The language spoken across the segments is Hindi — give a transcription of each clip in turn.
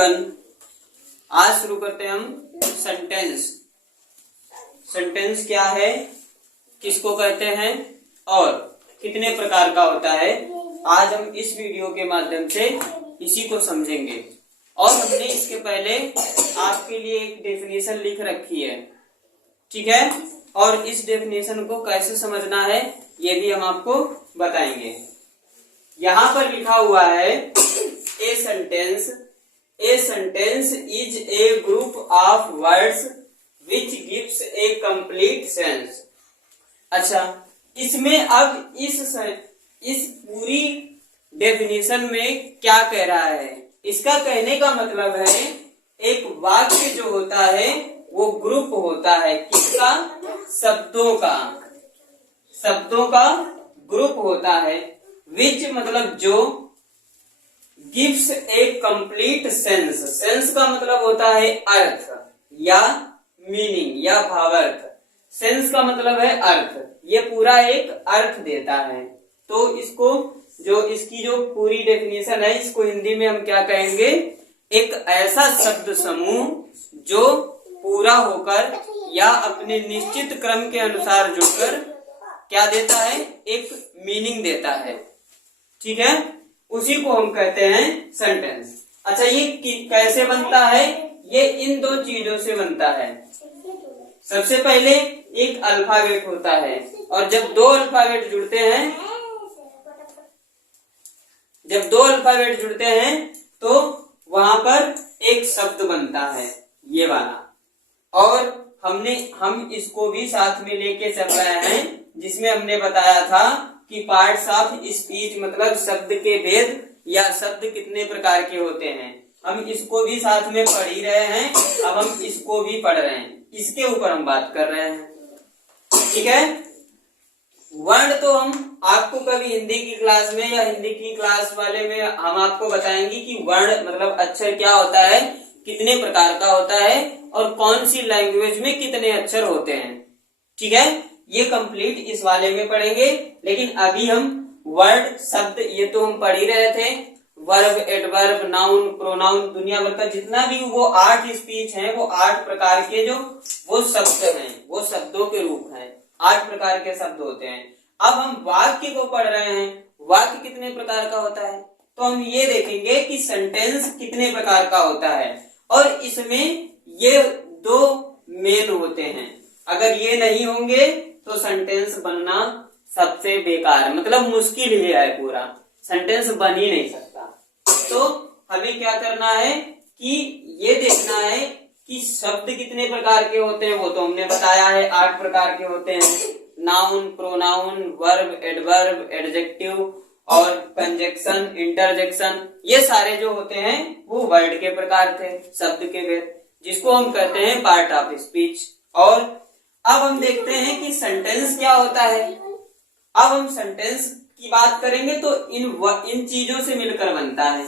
एवरीवन, आज शुरू करते हैं हम सेंटेंस। सेंटेंस क्या है, किसको कहते हैं और कितने प्रकार का होता है, आज हम इस वीडियो के माध्यम से इसी को समझेंगे। और हमने इसके पहले आपके लिए एक डेफिनेशन लिख रखी है, ठीक है, और इस डेफिनेशन को कैसे समझना है ये भी हम आपको बताएंगे। यहां पर लिखा हुआ है a sentence is a group of words which gives A complete sense. अच्छा, इसमें अब इस पूरी डेफिनेशन में क्या कह रहा है, इसका कहने का मतलब है एक वाक्य जो होता है वो ग्रुप होता है, किसका? शब्दों का ग्रुप होता है। विच मतलब जो, गिव्स ए कंप्लीट सेंस, सेंस का मतलब होता है अर्थ या मीनिंग या भावार्थ। सेंस का मतलब है अर्थ, ये पूरा एक अर्थ देता है। तो इसकी जो पूरी डेफिनेशन है, इसको हिंदी में हम क्या कहेंगे, एक ऐसा शब्द समूह जो पूरा होकर या अपने निश्चित क्रम के अनुसार जुड़कर क्या देता है, एक मीनिंग देता है, ठीक है, उसी को हम कहते हैं सेंटेंस। अच्छा, ये कैसे बनता है? ये इन दो चीजों से बनता है। सबसे पहले एक अल्फाबेट होता है, और जब दो अल्फाबेट जुड़ते हैं तो वहां पर एक शब्द बनता है, ये वाला। और हम इसको भी साथ में लेके चल रहे हैं, जिसमें हमने बताया था कि पार्ट्स ऑफ स्पीच मतलब शब्द के भेद या शब्द कितने प्रकार के होते हैं। हम इसको भी साथ में पढ़ ही रहे हैं, अब हम इसको भी पढ़ रहे हैं, इसके ऊपर हम बात कर रहे हैं, ठीक है। वर्ण तो हम आपको कभी हिंदी की क्लास में या हिंदी की क्लास वाले में हम आपको बताएंगे कि वर्ण मतलब अक्षर क्या होता है, कितने प्रकार का होता है और कौन सी लैंग्वेज में कितने अक्षर होते हैं, ठीक है। ये कंप्लीट इस वाले में पढ़ेंगे। लेकिन अभी हम वर्ड, शब्द, ये तो हम पढ़ ही रहे थे। वर्ब, एडवर्ब, नाउन, प्रोनाउन, दुनिया भर का जितना भी वो 8 स्पीच हैं, वो 8 प्रकार के जो वो शब्द हैं, वो शब्दों के रूप हैं, 8 प्रकार के शब्द होते हैं। अब हम वाक्य को पढ़ रहे हैं, वाक्य कितने प्रकार का होता है, तो हम ये देखेंगे कि सेंटेंस कितने प्रकार का होता है। और इसमें ये दो मेन होते हैं, अगर ये नहीं होंगे तो सेंटेंस बनना सबसे बेकार, मतलब मुश्किल ही है, पूरा सेंटेंस बन ही नहीं सकता। तो हमें क्या करना है कि ये देखना है कि शब्द कितने प्रकार के होते हैं, वो तो हमने बताया है 8 प्रकार के होते हैं। Noun, pronoun, verb, adverb, adjective और कंजक्शन, इंटरजेक्शन, ये सारे जो होते हैं वो वर्ड के प्रकार थे, शब्द के भेद, जिसको हम कहते हैं पार्ट ऑफ स्पीच। और अब हम देखते हैं कि सेंटेंस क्या होता है। अब हम सेंटेंस की बात करेंगे तो इन चीजों से मिलकर बनता है।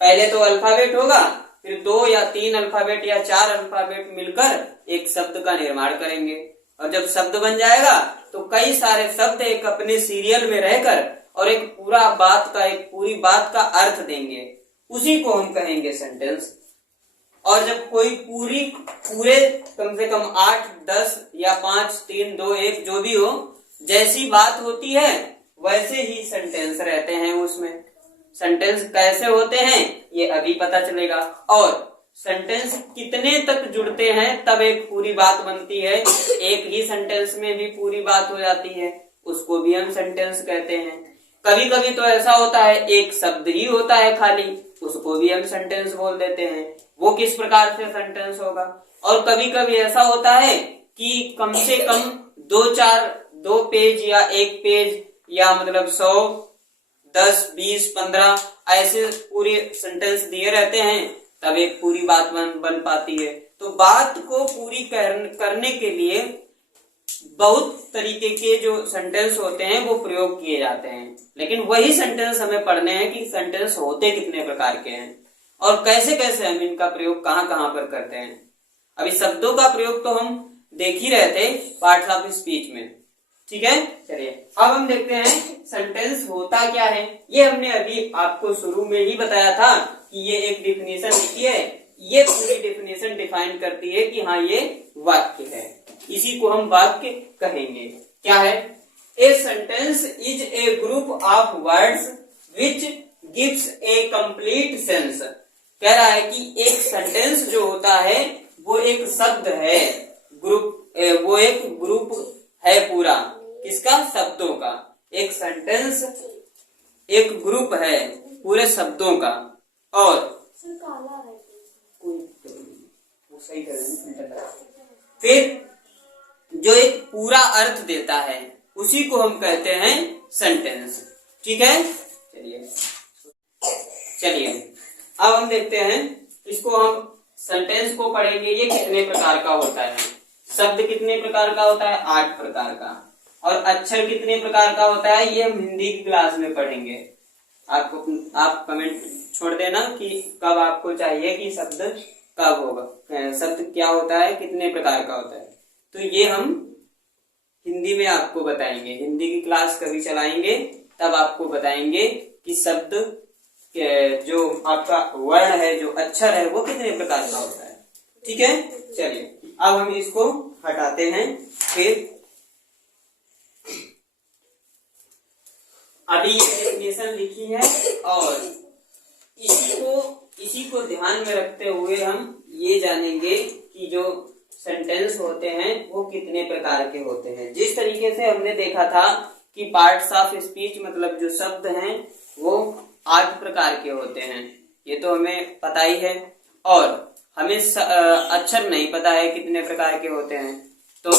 पहले तो अल्फाबेट होगा, फिर 2 या 3 अल्फाबेट या 4 अल्फाबेट मिलकर एक शब्द का निर्माण करेंगे। और जब शब्द बन जाएगा तो कई सारे शब्द एक अपने सीरियल में रहकर और एक पूरी बात का अर्थ देंगे, उसी को हम कहेंगे सेंटेंस। और जब कोई पूरे कम से कम 8, 10 या 5, 3, 2, 1 जो भी हो, जैसी बात होती है वैसे ही सेंटेंस रहते हैं। उसमें सेंटेंस कैसे होते हैं ये अभी पता चलेगा। और सेंटेंस कितने तक जुड़ते हैं तब एक पूरी बात बनती है। एक ही सेंटेंस में भी पूरी बात हो जाती है, उसको भी हम सेंटेंस कहते हैं। कभी कभी तो ऐसा होता है एक शब्द ही होता है खाली, उसको भी हम सेंटेंस बोल देते हैं, वो किस प्रकार से सेंटेंस होगा। और कभी कभी ऐसा होता है कि कम से कम 2 पेज या 1 पेज या मतलब 100, 10, 20, 15 ऐसे पूरे सेंटेंस दिए रहते हैं, तब एक पूरी बात बन पाती है। तो बात को पूरी करने के लिए बहुत तरीके के जो सेंटेंस होते हैं वो प्रयोग किए जाते हैं, लेकिन वही सेंटेंस हमें पढ़ने हैं कि सेंटेंस होते कितने प्रकार के हैं और कैसे कैसे हम इनका प्रयोग कहाँ कहाँ पर करते हैं। अभी शब्दों का प्रयोग तो हम देख ही रहे थे पार्ट्स ऑफ स्पीच में, ठीक है। चलिए अब हम देखते हैं सेंटेंस होता क्या है। ये हमने अभी आपको शुरू में ही बताया था कि ये एक डिफिनेशन लिखी है, ये पूरी डिफिनेशन डिफाइन करती है कि हाँ ये वाक्य है, इसी को हम वाक्य कहेंगे। क्या है? A sentence is a group of words which gives A complete sense. कह रहा है कि एक सेंटेंस जो होता है वो एक शब्द है, वो एक ग्रुप है पूरा, किसका? शब्दों का। एक सेंटेंस एक ग्रुप है पूरे शब्दों का, और सही फिर जो एक पूरा अर्थ देता है उसी को हम कहते हैं सेंटेंस। ठीक है। चलिए अब हम देखते हैं इसको, हम सेंटेंस को पढ़ेंगे। ये कितने प्रकार का होता है? शब्द कितने प्रकार का होता है? 8 प्रकार का। और अक्षर कितने प्रकार का होता है? ये हम हिंदी की क्लास में पढ़ेंगे। आप कमेंट छोड़ देना कि कब आपको चाहिए कि शब्द कब होगा, शब्द क्या होता है, कितने प्रकार का होता है। तो ये हम हिंदी में आपको बताएंगे, हिंदी की क्लास कभी चलाएंगे तब आपको बताएंगे कि शब्द जो आपका वर्ण है, जो अक्षर है, वो कितने प्रकार का होता है। ठीक है। चलिए अब हम इसको हटाते हैं। फिर अभी ये डेफिनेशन लिखी है और इसी को ध्यान में रखते हुए हम ये जानेंगे कि जो सेंटेंस होते हैं वो कितने प्रकार के होते हैं। जिस तरीके से हमने देखा था कि पार्ट्स ऑफ स्पीच मतलब जो शब्द हैं वो 8 प्रकार के होते हैं, ये तो हमें पता ही है। और हमें अक्षर नहीं पता है कितने प्रकार के होते हैं। तो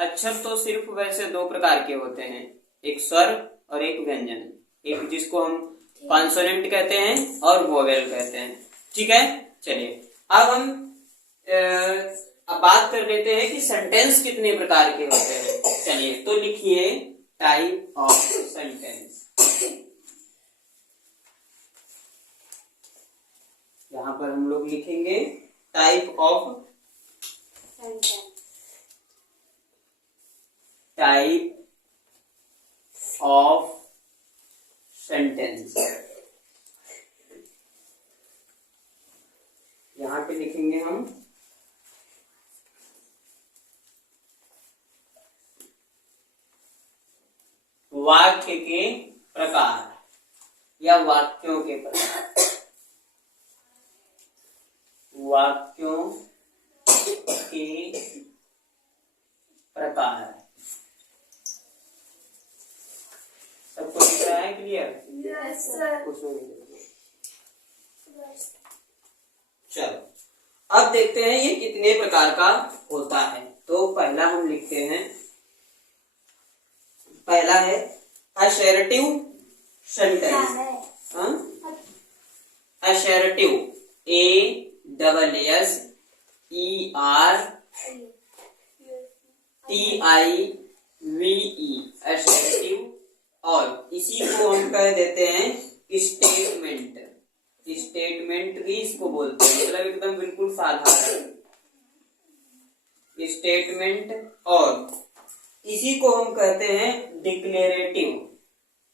अक्षर तो सिर्फ वैसे 2 प्रकार के होते हैं, एक स्वर और एक व्यंजन, एक जिसको हम कॉन्सोनेंट कहते हैं और वोवेल कहते हैं। ठीक है। चलिए अब हम अब बात कर लेते हैं कि सेंटेंस कितने प्रकार के होते हैं। चलिए तो लिखिए टाइप ऑफ सेंटेंस। यहाँ पर हम लोग लिखेंगे type of sentence, type of sentence. यहाँ पे लिखेंगे हम वाक्य के प्रकार या वाक्यों के प्रकार, वाक्यों के प्रकार। सबको दिख रहा है? क्लियर? Yes sir. चलो अब देखते हैं ये कितने प्रकार का होता है। तो पहला हम लिखते हैं, पहला है assertive sentence. Assertive, ASSERTIVE, assertive. और इसी को हम कह देते हैं स्टेटमेंट। स्टेटमेंट भी इसको बोलते हैं, मतलब एकदम बिल्कुल साधारण स्टेटमेंट। और इसी को हम कहते हैं डिक्लेरेटिव,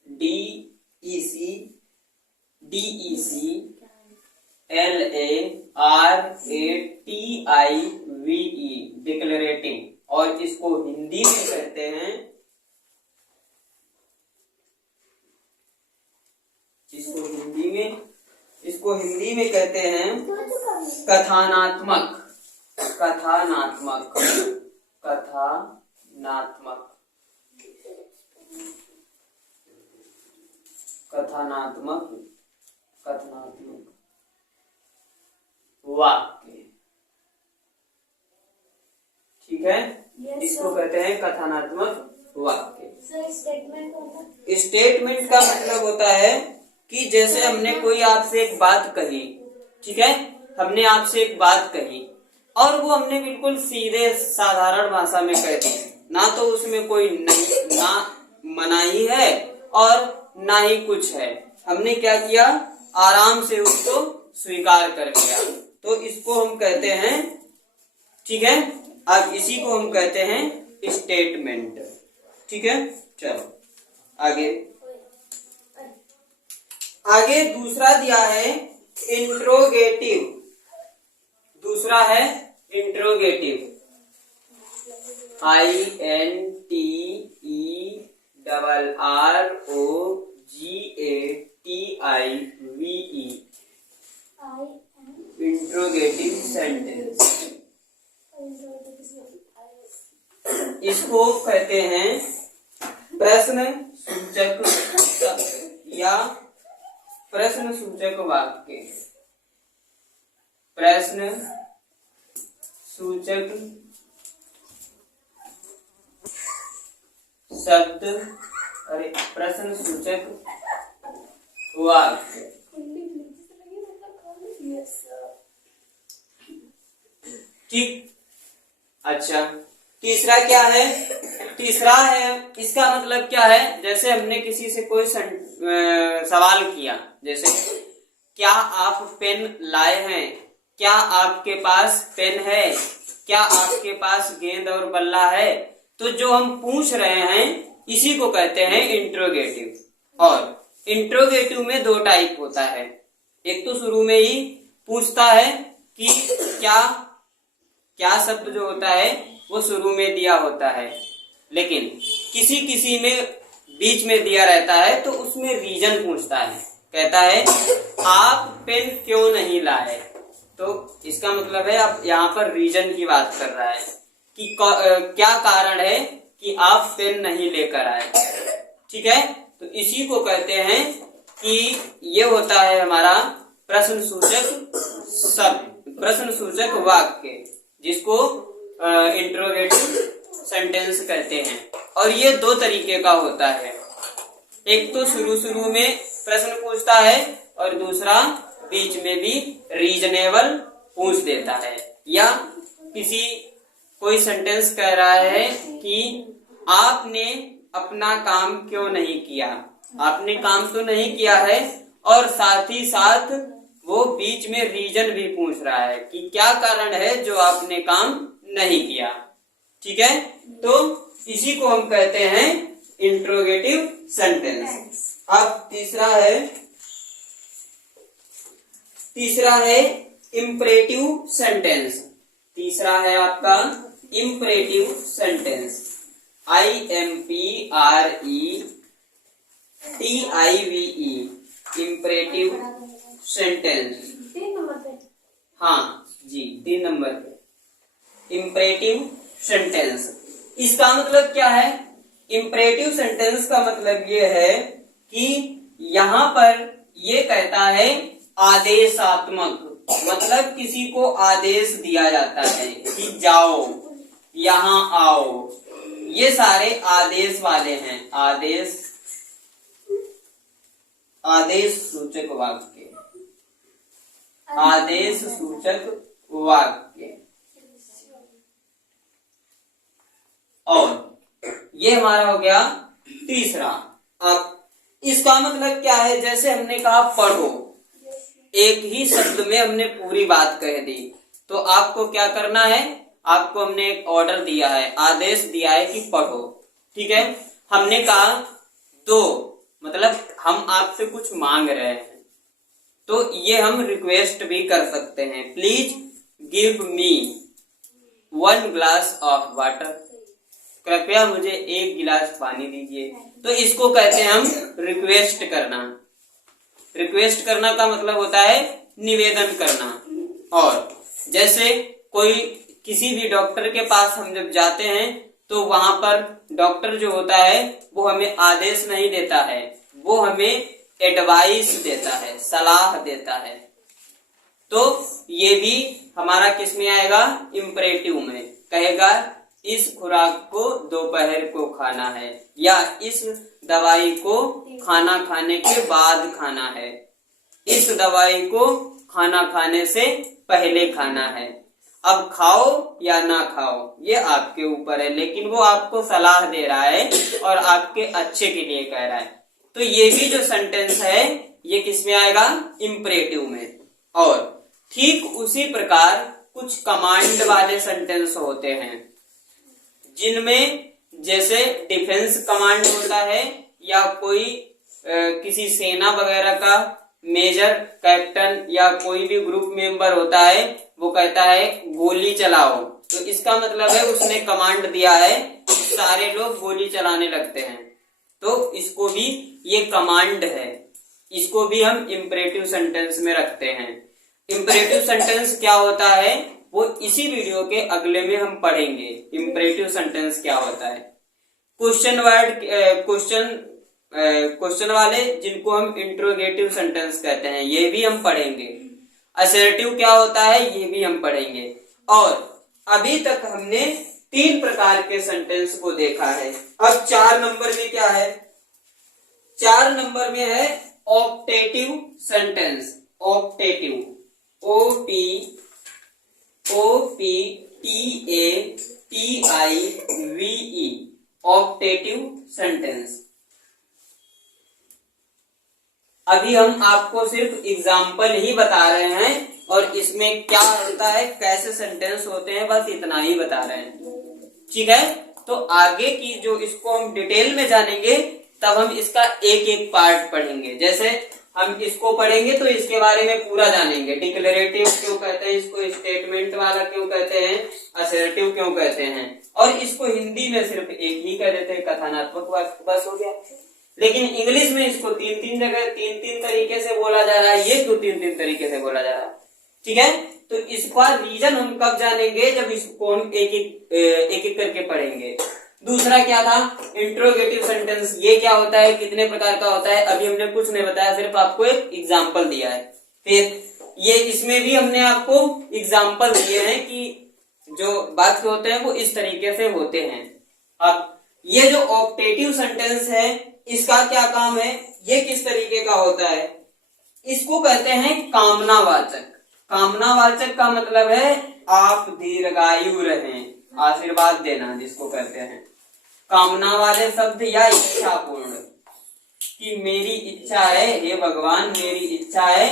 DECLARATIVE, डिक्लेरेटिव। और इसको हिंदी में कहते हैं, इसको हिंदी में कहते हैं कथनात्मक। कथनात्मक, कथनात्मक, कथनात्मक, कथनात्मक वाक्य। ठीक है। इसको कहते हैं कथनात्मक वाक्य। स्टेटमेंट का मतलब होता है कि जैसे हमने कोई आपसे एक बात कही, ठीक है, हमने आपसे एक बात कही और वो हमने बिल्कुल सीधे साधारण भाषा में कह दी, ना तो उसमें कोई ना मनाही है और ना ही कुछ है। हमने क्या किया, आराम से उसको स्वीकार कर लिया, तो इसको हम कहते हैं, ठीक है। अब इसी को हम कहते हैं स्टेटमेंट। ठीक है, चलो आगे। आगे दूसरा दिया है इंट्रोगेटिव। दूसरा है इंट्रोगेटिव, INTERROGATIVE, इंट्रोगेटिव सेंटेंस। इसको कहते हैं प्रश्न सूचक या प्रश्न सूचक वाक्य। प्रश्न सूचक शब्द, अरे प्रश्न सूचक वाक्य। ठीक, अच्छा तीसरा क्या है? तीसरा है, इसका मतलब क्या है? जैसे हमने किसी से कोई सवाल किया, जैसे क्या आप पेन लाए हैं, क्या आपके पास पेन है, क्या आपके पास गेंद और बल्ला है, तो जो हम पूछ रहे हैं इसी को कहते हैं इंट्रोगेटिव। और इंट्रोगेटिव में दो टाइप होता है, एक तो शुरू में ही पूछता है कि क्या शब्द जो होता है वो शुरू में दिया होता है, लेकिन किसी किसी में बीच में दिया रहता है तो उसमें रीजन पूछता है, कहता है आप पेन क्यों नहीं लाए। तो इसका मतलब है अब यहाँ पर रीजन की बात कर रहा है कि क्या कारण है कि आप पेन नहीं लेकर आए। ठीक है, तो इसी को कहते हैं कि ये होता है हमारा प्रश्न सूचक शब्द, प्रश्न सूचक वाक्य, जिसको इंट्रोगेटिव सेंटेंस कहते हैं। और ये दो तरीके का होता है, एक तो शुरू में प्रश्न पूछता है और दूसरा बीच में भी रीजनेबल पूछ देता है। या कोई सेंटेंस कह रहा है कि आपने अपना काम क्यों नहीं किया, आपने काम तो नहीं किया है, और साथ ही साथ वो बीच में रीजन भी पूछ रहा है कि क्या कारण है जो आपने काम नहीं किया। ठीक है, तो इसी को हम कहते हैं इंट्रोगेटिव सेंटेंस। अब तीसरा है इंपरेटिव सेंटेंस। तीसरा है आपका imperative sentence, IMPRETIVE, imperative sentence. हाँ जी, 3 नंबर पे इंपरेटिव सेंटेंस। इसका मतलब क्या है? इंपरेटिव सेंटेंस का मतलब ये है कि यहाँ पर ये कहता है आदेशात्मक, मतलब किसी को आदेश दिया जाता है कि जाओ, यहाँ आओ। ये सारे आदेश वाले हैं, आदेश सूचक वाक्य, आदेश सूचक वाक्य। और ये हमारा हो गया तीसरा। अब इसका मतलब क्या है? जैसे हमने कहा पढ़ो, एक ही शब्द में हमने पूरी बात कह दी, तो आपको क्या करना है? आपको हमने एक ऑर्डर दिया है, आदेश दिया है कि पढ़ो। ठीक है, हमने कहा दो, मतलब हम आपसे कुछ मांग रहे हैं, तो ये हम रिक्वेस्ट भी कर सकते हैं, please give me 1 glass of water, कृपया मुझे 1 गिलास पानी दीजिए। तो इसको कहते हैं हम रिक्वेस्ट करना। रिक्वेस्ट करना का मतलब होता है निवेदन करना। और जैसे किसी भी डॉक्टर के पास हम जब जाते हैं तो वहां पर डॉक्टर जो होता है वो हमें आदेश नहीं देता है, वो हमें एडवाइस देता है, सलाह देता है। तो ये भी हमारा किस में आएगा? इंपरेटिव में। कहेगा इस खुराक को दोपहर को खाना है, या इस दवाई को खाना खाने के बाद खाना है, इस दवाई को खाना खाने से पहले खाना है। अब खाओ या ना खाओ ये आपके ऊपर है, लेकिन वो आपको सलाह दे रहा है और आपके अच्छे के लिए कह रहा है। तो ये भी जो सेंटेंस है ये किस में आएगा? इंपरेटिव में। और ठीक उसी प्रकार कुछ कमांड वाले सेंटेंस होते हैं, जिनमें जैसे डिफेंस कमांड होता है या कोई किसी सेना वगैरह का मेजर कैप्टन या कोई भी ग्रुप मेंबर होता है, वो कहता है गोली चलाओ, तो इसका मतलब है उसने कमांड दिया है, सारे लोग गोली चलाने लगते हैं, तो इसको भी ये कमांड है, इसको भी हम इंपरेटिव सेंटेंस में रखते हैं। इंपरेटिव सेंटेंस क्या होता है वो इसी वीडियो के अगले में हम पढ़ेंगे। इंपरेटिव सेंटेंस क्या होता है, क्वेश्चन वर्ड, क्वेश्चन वाले जिनको हम इंट्रोगेटिव सेंटेंस कहते हैं, ये भी हम पढ़ेंगे। असर्टिव क्या होता है ये भी हम पढ़ेंगे। और अभी तक हमने 3 प्रकार के सेंटेंस को देखा है। अब 4 नंबर में क्या है, 4 नंबर में है optative sentence. Optative, OPTATIVE, optative sentence. अभी हम आपको सिर्फ एग्जाम्पल ही बता रहे हैं और इसमें क्या होता है, कैसे सेंटेंस होते हैं, बस इतना ही बता रहे हैं। ठीक है, तो आगे की जो इसको हम डिटेल में जानेंगे तब हम इसका एक एक पार्ट पढ़ेंगे। जैसे हम इसको पढ़ेंगे तो इसके बारे में पूरा जानेंगे, डिक्लेरेटिव क्यों कहते हैं इसको, स्टेटमेंट वाला क्यों कहते हैं, असर्टिव क्यों कहते हैं, और इसको हिंदी में सिर्फ एक ही कह देते हैं, कथनात्मक वाक्य, बस हो गया। लेकिन इंग्लिश में इसको 3-3 जगह 3-3 तरीके से बोला जा रहा है, ये क्यों 3-3 तरीके से बोला जा रहा है। ठीक है, तो इसका रीजन हम कब जानेंगे, जब इसको हम एक एक करके पढ़ेंगे। दूसरा क्या था, इंट्रोगेटिव सेंटेंस, ये क्या होता है, कितने प्रकार का होता है, अभी हमने कुछ नहीं बताया, सिर्फ आपको एक एग्जाम्पल दिया है। फिर ये इसमें भी हमने आपको एग्जाम्पल दिए हैं कि जो वाक्य होते हैं वो इस तरीके से होते हैं। अब ये जो ऑप्टेटिव सेंटेंस है इसका क्या काम है, ये किस तरीके का होता है, इसको कहते हैं कामनावाचक। कामनावाचक का मतलब है आप दीर्घायु रहें, आशीर्वाद देना जिसको कहते हैं। कामना वाले शब्द या इच्छा पूर्ण, कि मेरी इच्छा है, हे भगवान मेरी इच्छा है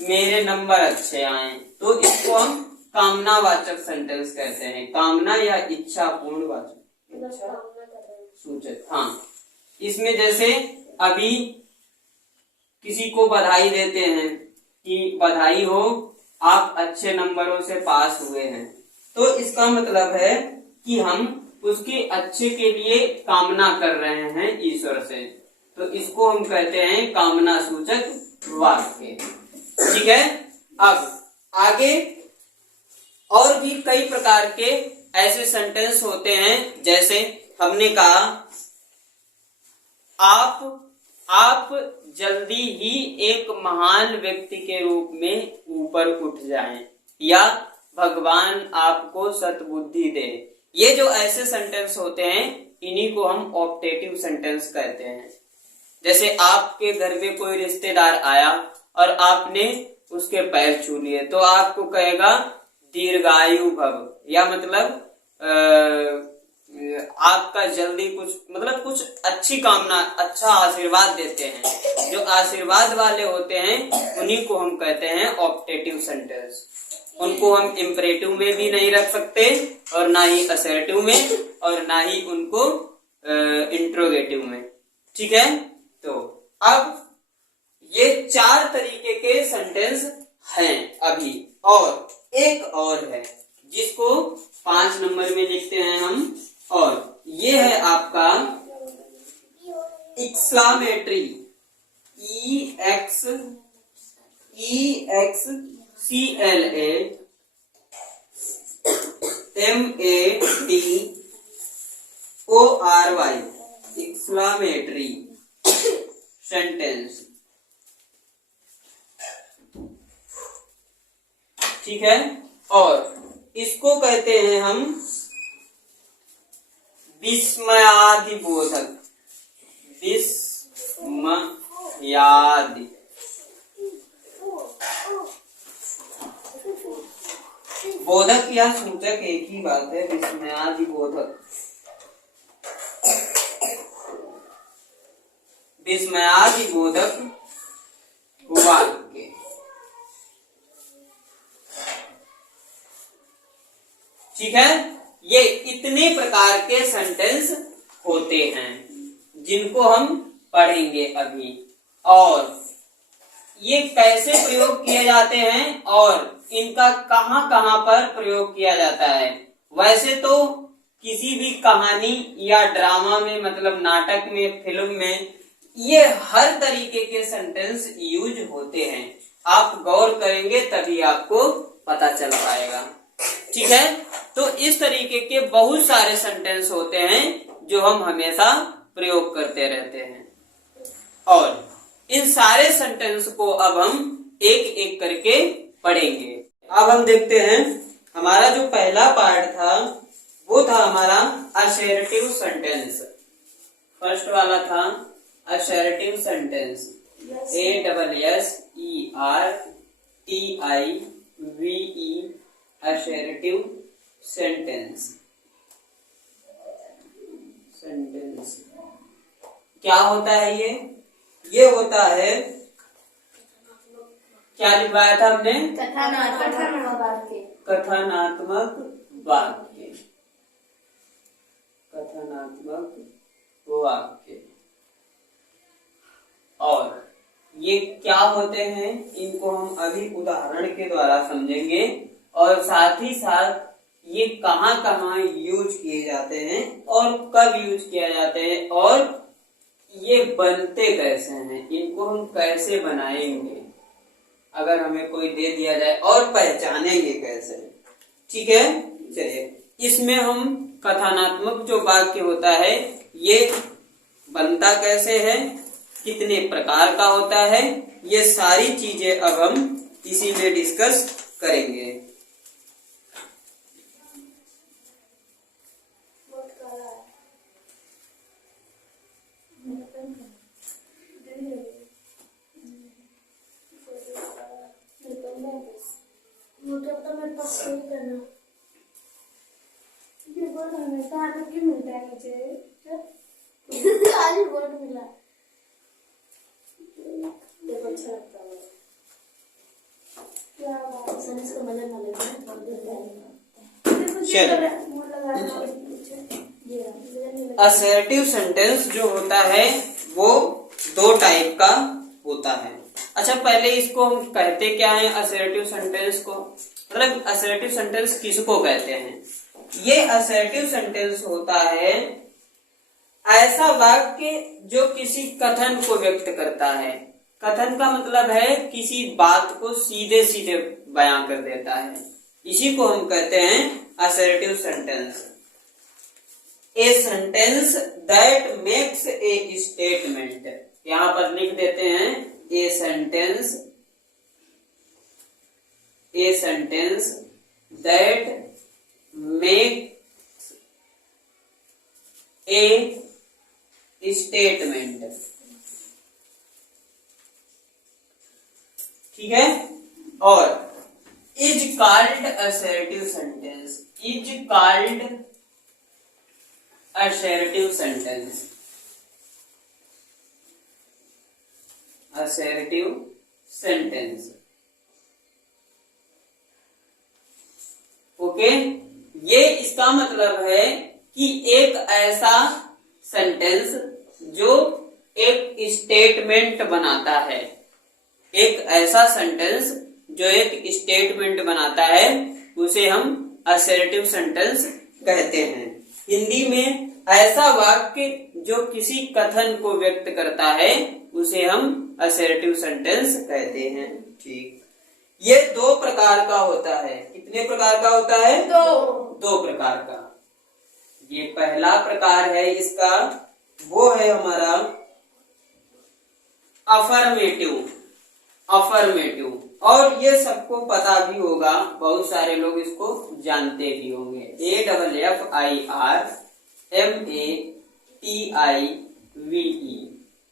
मेरे नंबर अच्छे आए, तो इसको हम कामनावाचक सेंटेंस कहते हैं। कामना या इच्छा पूर्ण वाचक सूचक। हाँ, इसमें जैसे अभी किसी को बधाई देते हैं कि बधाई हो आप अच्छे नंबरों से पास हुए हैं, तो इसका मतलब है कि हम उसके अच्छे के लिए कामना कर रहे हैं ईश्वर से, तो इसको हम कहते हैं कामना सूचक वाक्य। ठीक है, अब आगे और भी कई प्रकार के ऐसे सेंटेंस होते हैं, जैसे हमने कहा आप जल्दी ही एक महान व्यक्ति के रूप में ऊपर उठ जाएं, या भगवान आपको सद्बुद्धि दे। ये जो ऐसे सेंटेंस होते हैं इन्हीं को हम ऑप्टेटिव सेंटेंस कहते हैं। जैसे आपके घर में कोई रिश्तेदार आया और आपने उसके पैर छू लिए, तो आपको कहेगा दीर्घायु भव, या मतलब आपका जल्दी कुछ अच्छी कामना, अच्छा आशीर्वाद देते हैं। जो आशीर्वाद वाले होते हैं उन्हीं को हम कहते हैं ऑप्टेटिव सेंटेंस। उनको हम इंपरेटिव में भी नहीं रख सकते और ना ही असर्टिव में और ना ही उनको इंट्रोगेटिव में। ठीक है, तो अब ये 4 तरीके के सेंटेंस हैं अभी, और एक और है जिसको 5 नंबर में लिखते हैं हम, और ये है आपका एक्सक्लामेटरी, EXCLAMATORY, एक्सक्लामेटरी सेंटेंस। ठीक है, और इसको कहते हैं हम विस्मयादिबोधक। विस्मयादि, बोधक या सूचक एक ही बात है, विस्मयादिबोधक। विस्मयादिबोधक वाक्य। ठीक है, ये इतने प्रकार के सेंटेंस होते हैं, जिनको हम पढ़ेंगे अभी। और ये कैसे प्रयोग किए जाते हैं और इनका कहाँ कहाँ पर प्रयोग किया जाता है। वैसे तो किसी भी कहानी या ड्रामा में, मतलब नाटक में, फिल्म में, ये हर तरीके के सेंटेंस यूज होते हैं। आप गौर करेंगे तभी आपको पता चल पाएगा। ठीक है, तो इस तरीके के बहुत सारे सेंटेंस होते हैं जो हम हमेशा प्रयोग करते रहते हैं। और इन सारे सेंटेंस को अब हम एक एक करके पढ़ेंगे। अब हम देखते हैं, हमारा जो पहला पार्ट था वो था हमारा असर्टिव सेंटेंस। फर्स्ट वाला था assertive sentence, ASSERTIVE, assertive sentence. क्या होता है ये होता है, क्या लिखवाया था हमने, कथनात्मक वाक्य, कथनात्मक वाक्य। और ये क्या होते हैं इनको हम अभी उदाहरण के द्वारा समझेंगे, और साथ ही साथ ये कहाँ कहाँ यूज किए जाते हैं और कब यूज किया जाते हैं, और ये बनते कैसे हैं, इनको हम कैसे बनाएंगे अगर हमें कोई दे दिया जाए, और पहचानेंगे कैसे। ठीक है, चलिए इसमें हम कथनात्मक जो वाक्य होता है ये बनता कैसे है, कितने प्रकार का होता है, ये सारी चीजें अब हम इसी में डिस्कस करेंगे। मिलता है मुझे आज वर्ड मिला, देखो अच्छा लगता है। क्या बात है, सर इसको मजा ना लेना। असर्टिव सेंटेंस जो होता है वो दो टाइप का होता है। अच्छा, पहले इसको हम कहते क्या है असर्टिव सेंटेंस को, मतलब असर्टिव सेंटेंस किसको कहते हैं। ये असर्टिव सेंटेंस होता है ऐसा वाक्य जो किसी कथन को व्यक्त करता है। कथन का मतलब है किसी बात को सीधे सीधे बयां कर देता है, इसी को हम कहते हैं assertive sentence. A sentence that makes a statement, यहां पर लिख देते हैं a sentence that makes a statement. ठीक है, और is called assertive sentence, is called assertive sentence, assertive sentence. Okay, ये इसका मतलब है कि एक ऐसा सेंटेंस जो एक स्टेटमेंट बनाता है, एक ऐसा सेंटेंस जो एक स्टेटमेंट बनाता है उसे हम असर्टिव सेंटेंस कहते हैं। हिंदी में ऐसा वाक्य जो किसी कथन को व्यक्त करता है उसे हम असर्टिव सेंटेंस कहते हैं। ठीक, ये दो प्रकार का होता है। कितने प्रकार का होता है? दो प्रकार का। ये पहला प्रकार है इसका, वो है हमारा अफर्मेटिव, और ये सबको पता भी होगा, बहुत सारे लोग इसको जानते भी होंगे। AFFIRMATIVE,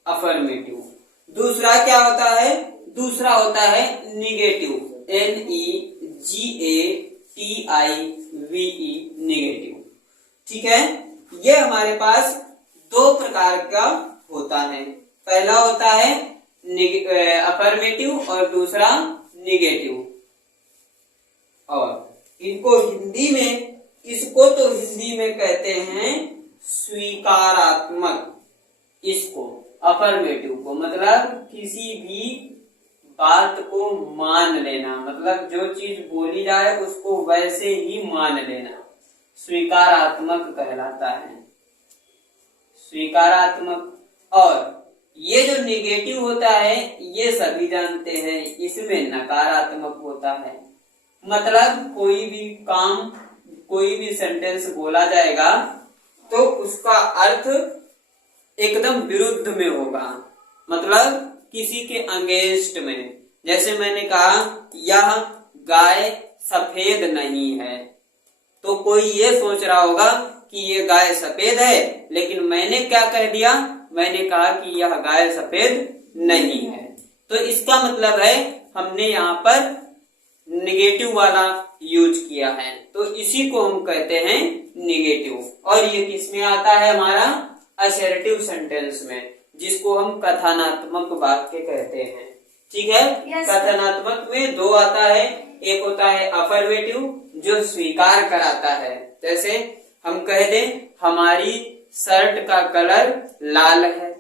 affirmative. दूसरा क्या होता है? दूसरा होता है निगेटिव, NEGATIVE, निगेटिव। ठीक है, ये हमारे पास दो प्रकार का होता है। पहला होता है अफर्मेटिव और दूसरा निगेटिव। और इनको हिंदी में, इसको तो हिंदी में कहते हैं स्वीकारात्मक, इसको अफर्मेटिव को मतलब किसी भी बात को मान लेना, मतलब जो चीज बोली जाए उसको वैसे ही मान लेना स्वीकारात्मक कहलाता है, स्वीकारात्मक। और ये जो निगेटिव होता है ये सभी जानते हैं, इसमें नकारात्मक होता है। मतलब कोई भी काम, कोई भी सेंटेंस बोला जाएगा तो उसका अर्थ एकदम विरुद्ध में होगा, मतलब किसी के अगेंस्ट में। जैसे मैंने कहा यह गाय सफेद नहीं है, तो कोई ये सोच रहा होगा कि ये गाय सफेद है, लेकिन मैंने क्या कह दिया, मैंने कहा कि यह गाय सफेद नहीं है। तो इसका मतलब है हमने यहाँ पर निगेटिव वाला यूज किया है, तो इसी को हम कहते हैं निगेटिव। और ये किसमें आता है, हमारा असर्टिव सेंटेंस में, जिसको हम कथनात्मक वाक्य कहते हैं। ठीक है। Yes, कथनात्मक में दो आता है, एक होता है अफर्मेटिव जो स्वीकार कराता है, जैसे हम कह दें हमारी शर्ट का कलर लाल है,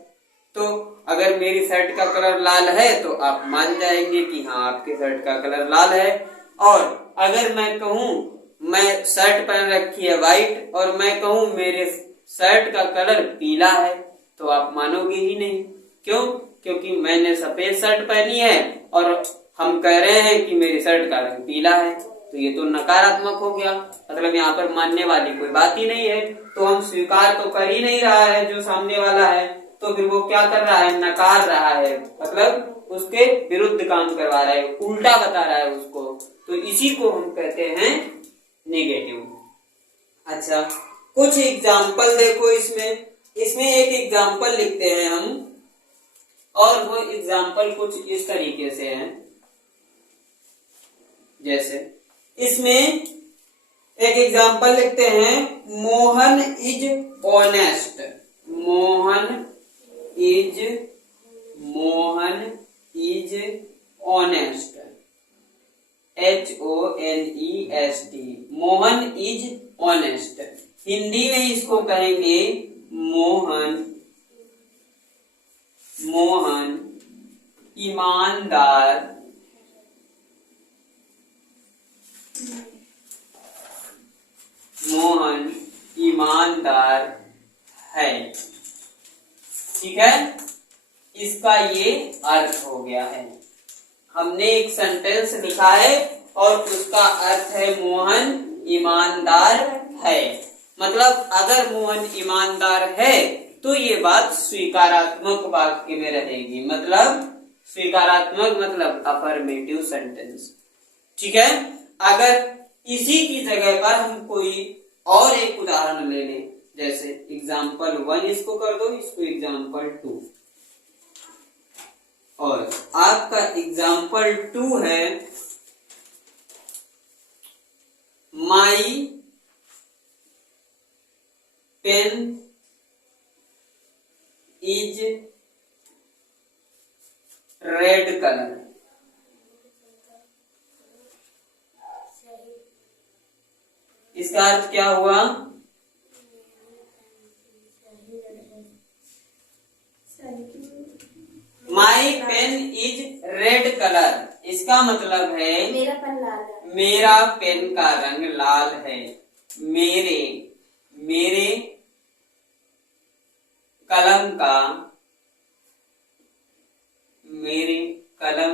तो अगर मेरी शर्ट का कलर लाल है तो आप मान जाएंगे कि हाँ आपके शर्ट का कलर लाल है। और अगर मैं कहूँ मैं शर्ट पहन रखी है व्हाइट और मैं कहूँ मेरे शर्ट का कलर पीला है, तो आप मानोगे ही नहीं। क्यों? क्योंकि मैंने सफेद शर्ट पहनी है और हम कह रहे हैं कि मेरी शर्ट का रंग पीला है, तो ये तो नकारात्मक हो गया, मतलब यहाँ पर मानने वाली कोई बात ही नहीं है। तो हम स्वीकार तो कर ही नहीं रहा है जो सामने वाला है, तो फिर वो क्या कर रहा है, नकार रहा है, मतलब उसके विरुद्ध काम करवा रहा है, उल्टा बता रहा है उसको। तो इसी को हम कहते हैं नेगेटिव। अच्छा, कुछ एग्जाम्पल देखो इसमें एक एग्जाम्पल लिखते हैं हम, और वो एग्जाम्पल कुछ इस तरीके से है। जैसे इसमें एक एग्जाम्पल लिखते हैं, Mohan is honest. Mohan is honest, HONEST। Mohan is honest, Hindi में इसको कहेंगे मोहन ईमानदार है। ठीक है, इसका ये अर्थ हो गया है। हमने एक सेंटेंस लिखा है और उसका अर्थ है मोहन ईमानदार है। मतलब अगर मोहन ईमानदार है तो ये बात स्वीकारात्मक वाक्य में रहेगी, मतलब स्वीकारात्मक मतलब अफर्मेटिव सेंटेंस। ठीक है। अगर इसी की जगह पर हम कोई और एक उदाहरण ले लें, जैसे एग्जाम्पल 1 इसको कर दो, इसको एग्जाम्पल 2, और आपका एग्जाम्पल 2 है my pen is red colour. इसका अर्थ क्या हुआ? My pen is red colour, इसका मतलब है मेरा पेन लाल है, मेरा पेन का रंग लाल है। मेरे कलम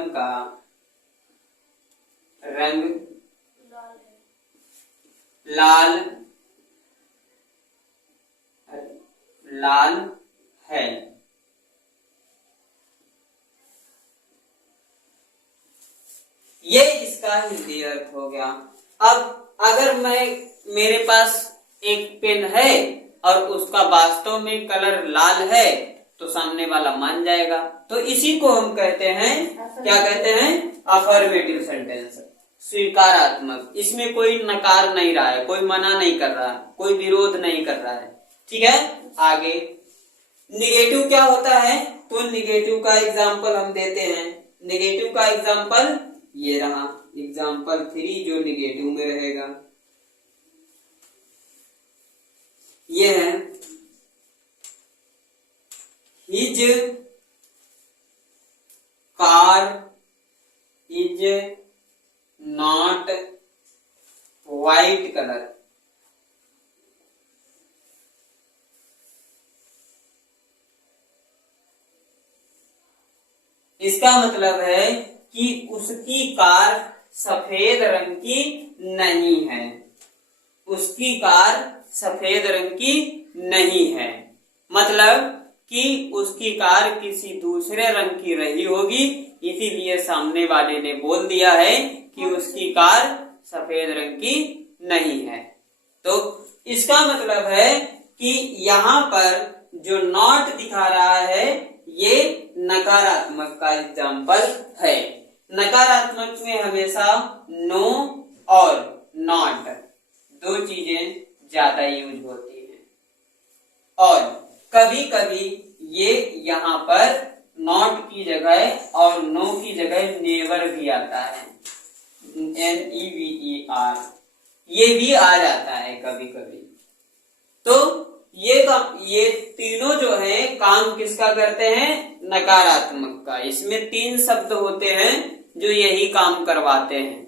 का रंग लाल है। ये इसका हिंदी अर्थ हो गया। अब अगर मेरे पास एक पेन है और उसका वास्तव में कलर लाल है तो सामने वाला मान जाएगा। तो इसी को हम कहते हैं, क्या कहते हैं? अफर्मेटिव सेंटेंस, स्वीकारात्मक। इसमें कोई नकार नहीं रहा है, कोई मना नहीं कर रहा है, कोई विरोध नहीं कर रहा है। ठीक है। आगे निगेटिव क्या होता है? तो निगेटिव का एग्जाम्पल हम देते हैं। निगेटिव का एग्जाम्पल ये रहा, एग्जाम्पल 3 जो निगेटिव में रहेगा। ये है his car is not white colour. इसका मतलब है कि उसकी कार सफेद रंग की नहीं है, उसकी कार सफेद रंग की नहीं है, मतलब कि उसकी कार किसी दूसरे रंग की रही होगी, इसीलिए सामने वाले ने बोल दिया है कि उसकी कार सफेद रंग की नहीं है। तो इसका मतलब है कि यहाँ पर जो नॉट दिखा रहा है ये नकारात्मक का एग्जाम्पल है। नकारात्मक में हमेशा नो और नॉट दो चीजें ज्यादा यूज होती हैं, और कभी कभी ये यहाँ पर नॉट की जगह और नो की जगह नेवर भी आता है, NEVER, ये भी आ जाता है कभी कभी। तो ये तीनों जो है काम किसका करते हैं? नकारात्मक का। इसमें 3 शब्द होते हैं जो यही काम करवाते हैं,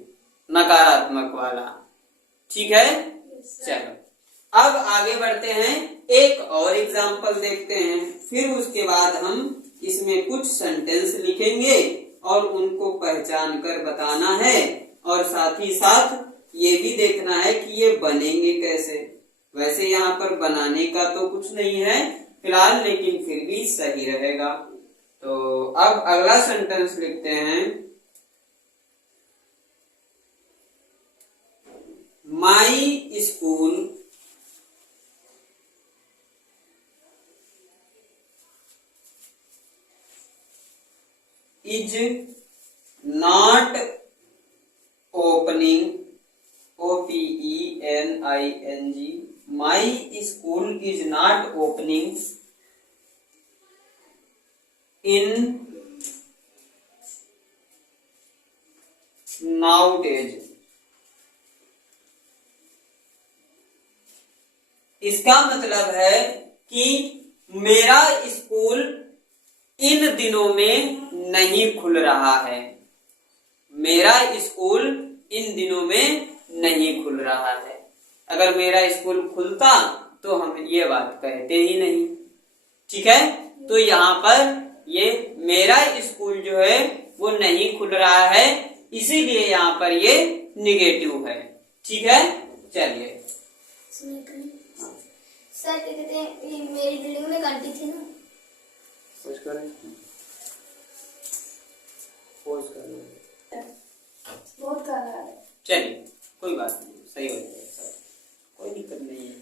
नकारात्मक वाला। ठीक है, चलो अब आगे बढ़ते हैं, एक और एग्जाम्पल देखते हैं, फिर उसके बाद हम इसमें कुछ सेंटेंस लिखेंगे और उनको पहचान कर बताना है, और साथ ही साथ ये भी देखना है कि ये बनेंगे कैसे। वैसे यहाँ पर बनाने का तो कुछ नहीं है फिलहाल, लेकिन फिर भी सही रहेगा। तो अब अगला सेंटेंस लिखते हैं, my school is not opening, OPENING, my school is not opening in nowadays. इसका मतलब है कि मेरा स्कूल इन दिनों में नहीं खुल रहा है, मेरा स्कूल इन दिनों में नहीं खुल रहा है। अगर मेरा स्कूल खुलता तो हम ये बात कहते ही नहीं। ठीक है, तो यहाँ पर ये मेरा स्कूल जो है वो नहीं खुल रहा है, इसीलिए यहाँ पर ये निगेटिव है। ठीक है, चलिए सर क्या कहते हैं, ये मेरी बिल्डिंग में घंटी थी ना, पोज करें, पोज करें, बहुत कर रहा है। चलिए कोई बात नहीं, सही हो जाएगा, कोई दिक्कत नहीं है।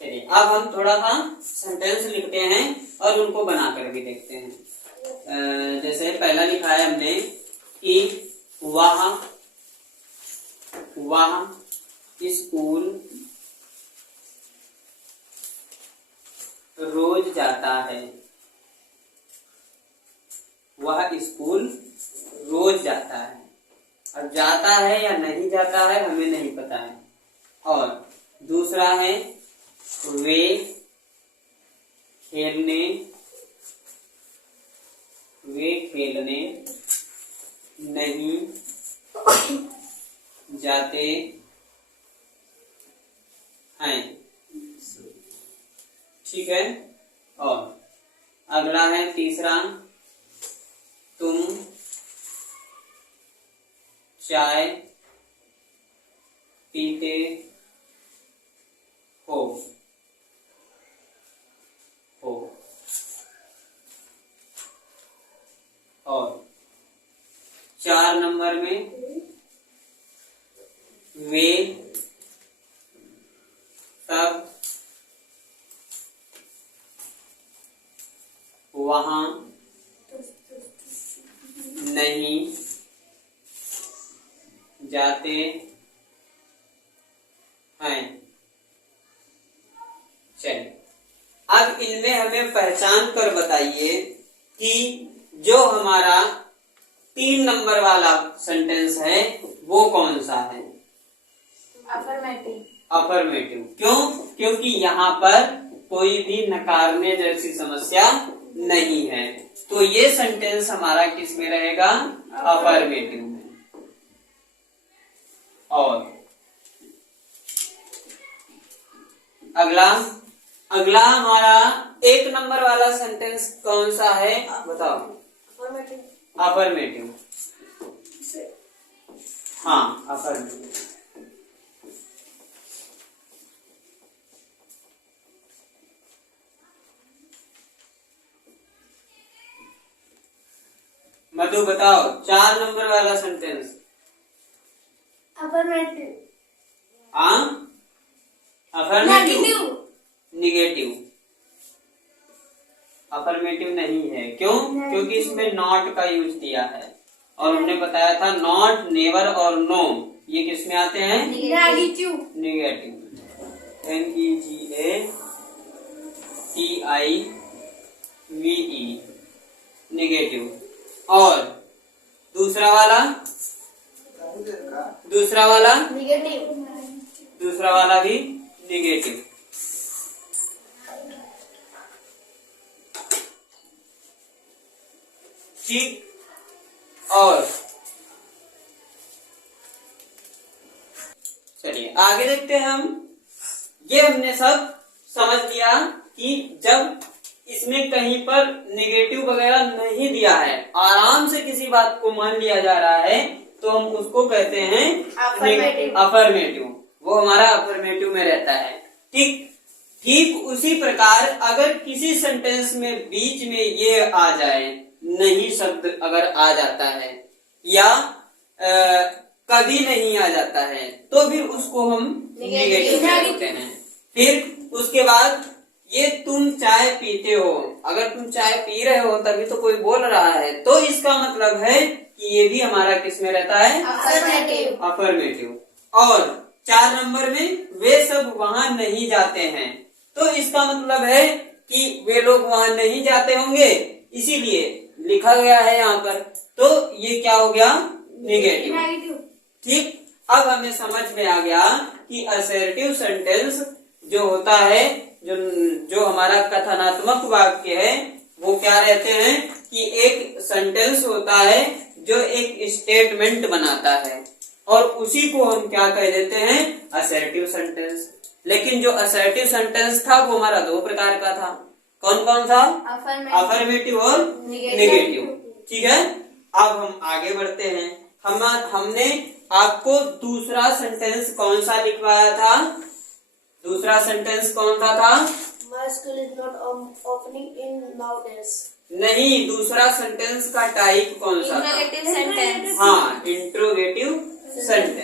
चलिए अब हम थोड़ा सा सेंटेंस लिखते हैं और उनको बनाकर भी देखते हैं। जैसे पहला लिखा है हमने कि वह स्कूल रोज जाता है, वह स्कूल रोज जाता है। अब जाता है या नहीं जाता है हमें नहीं पता है। और दूसरा है वे खेलने नहीं जाते हैं। ठीक है, और अगला है तीसरा, तुम चाय पीते हो। और 4 नंबर में वे सब वहां नहीं जाते हैं। चलिए अब इनमें हमें पहचान कर बताइए कि जो हमारा 3 नंबर वाला सेंटेंस है वो कौन सा है? अफर्मेटिव। अफर्मेटिव। क्यों? क्योंकि यहाँ पर कोई भी नकारने जैसी समस्या नहीं है। तो ये सेंटेंस हमारा किस में रहेगा? अफर्मेटिव में। और अगला हमारा 1 नंबर वाला सेंटेंस कौन सा है बताओ? अफर्मेटिव। हाँ, अफर्मेटिव। मधु बताओ 4 नंबर वाला सेंटेंस। अफर्मेटिव। हाँ, अफर्मेटिव, निगेटिव। अफर्मेटिव नहीं है, क्यों? क्योंकि इसमें नॉट का यूज दिया है और हमने बताया था नॉट, नेवर और नो ये किस में आते हैं? नेगेटिव। निगेटिव। NEGATIVE, negative. और दूसरा वाला नेगेटिव। दूसरा वाला भी निगेटिव। ठीक। और चलिए आगे देखते हैं हम। ये हमने सब समझ लिया कि जब इसमें कहीं पर निगेटिव वगैरह नहीं दिया है, आराम से किसी बात को मान लिया जा रहा है, तो हम उसको कहते हैं अफर्मेटिव। वो हमारा अफर्मेटिव में रहता है। ठीक उसी प्रकार अगर किसी सेंटेंस में बीच में ये आ जाए, नहीं शब्द अगर आ जाता है या कभी नहीं आ जाता है, तो फिर उसको हम निगेटिव कहते हैं। फिर उसके बाद ये तुम चाय पीते हो, अगर तुम चाय पी रहे हो तभी तो कोई बोल रहा है, तो इसका मतलब है कि ये भी हमारा किस में रहता है? अफर्मेटिव। और 4 नंबर में वे सब वहां नहीं जाते हैं, तो इसका मतलब है कि वे लोग वहां नहीं जाते होंगे, इसीलिए लिखा गया है यहाँ पर, तो ये क्या हो गया? निगेटिव। ठीक। अब हमें समझ में आ गया कि असर्टिव सेंटेंस जो होता है, जो हमारा कथनात्मक वाक्य है, वो क्या रहते हैं कि एक सेंटेंस होता है जो एक स्टेटमेंट बनाता है और उसी को हम क्या कह देते हैं? Assertive sentence. लेकिन जो असर्टिव सेंटेंस था वो हमारा 2 प्रकार का था। कौन कौन सा? अफर्मेटिव और निगेटिव। ठीक है। अब हम आगे बढ़ते हैं। हमने आपको दूसरा सेंटेंस कौन सा लिखवाया था? दूसरा सेंटेंस कौन सा था? My school is not opening in nowadays. नहीं, दूसरा सेंटेंस का टाइप कौन सा था? सेंटेंस। हाँ, इंट्रोगेटिव सेंटेंस।